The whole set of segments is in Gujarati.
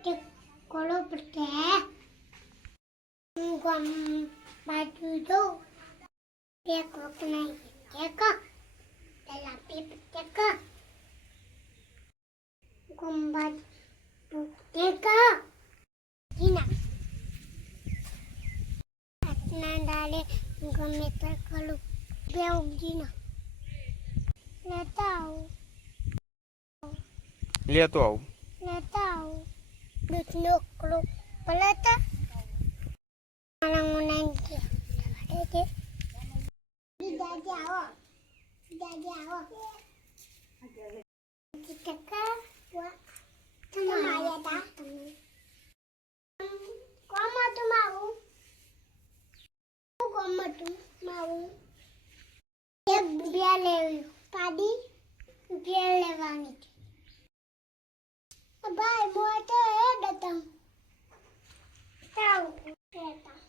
este color porque es un guam batido de la biblioteca de la biblioteca guam biblioteca Gina. Atnan dale guam metal color Beo Gina. Natal Lietuau. કલો પલાતા મારા મુનાઈ ગયા કે દાદી આવો દાદી આવો. ટકા વા તમારે તા? તમે કોમ હતું માવું હું કોમ હતું માવું એક બે લેવી, પાડી બે લેવાની છે. ભાઈ મોટો હે દતમ તાવ કેતા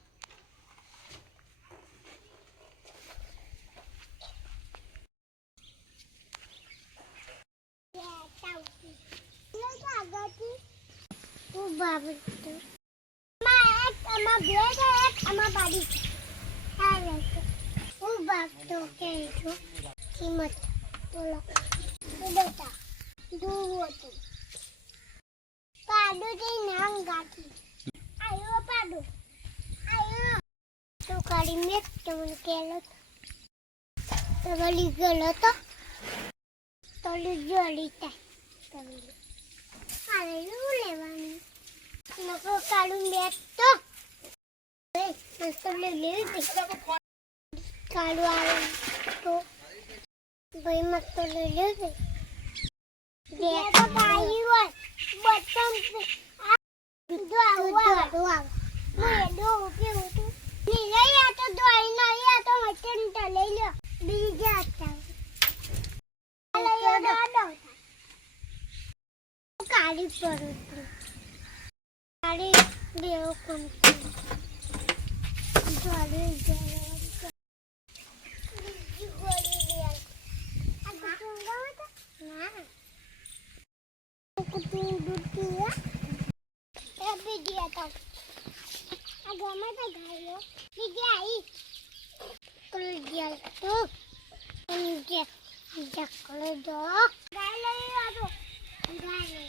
કિંમત. બોલો. બેટા દૂર હતું. પાડો તે નામ ગાતી આયો પાડો. આયો. તો કાઢી મેં તમને કેલો તો. વળી ગયો તો તો જડી થાય. તો અરે શું લેવાનું? નકો કાઢું મેં તો મસ્ત લેવી હતી કાઢું આવે તો ભાઈ મસ્ત લેવી તો હોય બટન દો ની તો દોઈ નહીં કાળી પડું કાળી દેવ કોણ જોડે જવા ગાયો લઈ આવો ગાય